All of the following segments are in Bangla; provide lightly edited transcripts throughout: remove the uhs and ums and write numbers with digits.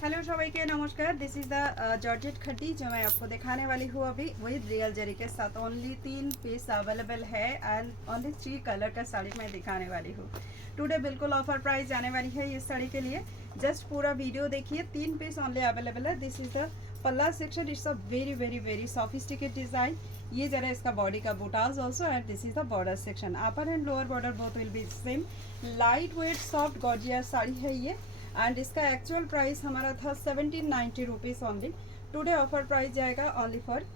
हेलो सबाई के नमस्कार। दिस इज़ द जॉर्जेट खड्डी जो मैं आपको दिखाने वाली हूँ अभी विद रियल जरी के साथ। ओनली 3 पीस अवेलेबल है एंड ओनली 3 कलर का साड़ी मैं दिखाने वाली हूँ टुडे। बिल्कुल ऑफर प्राइस जाने वाली है इस साड़ी के लिए। जस्ट पूरा वीडियो देखिए। 3 पीस ओनली अवेलेबल है। This is the pallu section. It's a very very very sophisticate design. ये जरा इसका बॉडी का बुटाज also and this is the border section. Upper and lower border both will be same. Light weight soft gorgeous sari है ये एंड इसका एक्चुअल प्राइस हमारा था 1790 rupees only. Today offer price जाएगा ओनली फॉर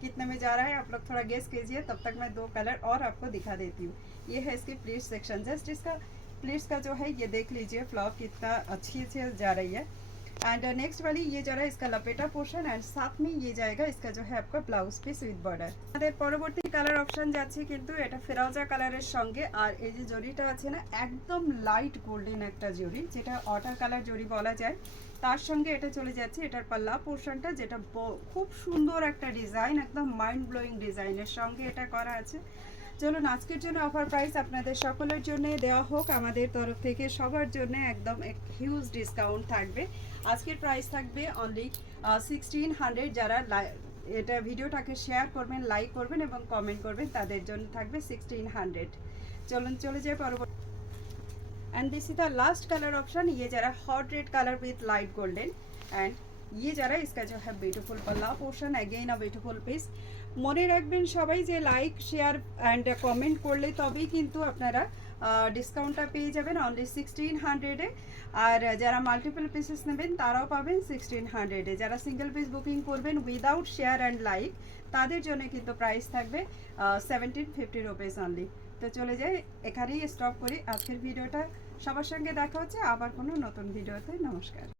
कितने में जा रहा है आप लोग थोड़ा गेस कीजिए। तब तक मैं 2 कलर और आपको दिखा देती हूँ। ये है इसकी प्लीट्स सेक्शन। जस्ट इसका प्लीट्स का जो है ये देख लीजिए फ्लॉप कितना अच्छी जा रही है। एंड नेक्स्ट वाली ये जा रहा है इसका लपेटा पोर्शन एंड साथ में ये जाएगा इसका जो है आपका ब्लाउज पिस उइथ बॉर्डर। আমাদের পরবর্তী কালার অপশন যাচ্ছে কিন্তু এটা ফিরোজা কালারের সঙ্গে। আর এই যে জরিটা আছে না একদম লাইট গোল্ডেন একটা জরি, যেটা ওয়াটার কালার জরি বলা যায়। তার সঙ্গে এটা চলে যাচ্ছে এটার পাল্লা পোর্শনটা, যেটা খুব সুন্দর একটা ডিজাইন, একদম মাইন্ড ব্লোয়িং ডিজাইনের সঙ্গে এটা করা আছে। চলুন আজকের জন্য অফার প্রাইস আপনাদের সকলের জন্য দেওয়া হোক আমাদের তরফ থেকে। সবার জন্য একদম এক হিউজ ডিসকাউন্ট থাকবে। আজকের প্রাইস থাকবে অনলি 1600। যারা এটা ভিডিওটাকে শেয়ার করবেন, লাইক করবেন এবং কমেন্ট করবেন তাদের জন্য থাকবে 1600। চলুন চলে যাই পরবর্তী। And this is the last colour option. ये जरा hot red colour with light golden and ये जरा इसका जो है ब्यूटीफुल पल्ला पोर्शन अगेन अ ब्यूटीफुल पिस। মনে রাখবেন সবাই যে লাইক শেয়ার অ্যান্ড কমেন্ট করলে তবেই কিন্তু আপনারা ডিসকাউন্টটা পেয়ে যাবেন অনলি 1600-এ। আর যারা মাল্টিপল পিসেস নেবেন তারাও পাবেন 1600-এ। যারা সিঙ্গেল পিস বুকিং করবেন উইদাউট শেয়ার অ্যান্ড লাইক তাদের জন্য কিন্তু প্রাইস থাকবে 1750 রুপিস অনলি। তো চলে যাই, এখানেই স্টপ করি আজকের ভিডিওটা। সবার সঙ্গে দেখা হচ্ছে আবার কোনো নতুন ভিডিওতে। নমস্কার।